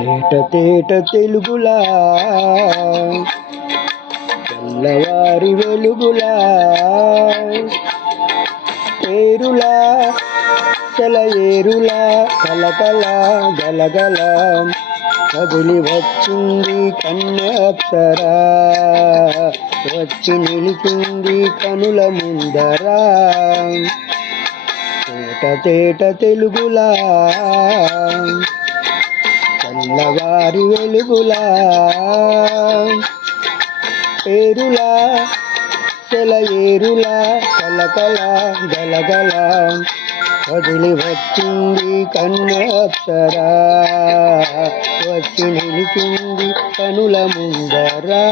తేట తేట తెలుగులా. తెల్లవారి వెలుగులా. ఏరులా కలకల గలగల. కదిలి వచ్చింది కన్యాప్సరా వచ్చి నిలిచింది కనుల ముందరా. తేట తేట తెలుగులా. తెల్లవారి వెలుగులా ఏరులా సెలయేరులా కలకల గలగల. వదిలి వచ్చింది కన్యాప్సరా వచ్చి నిలిచింది కనుల ముందరా.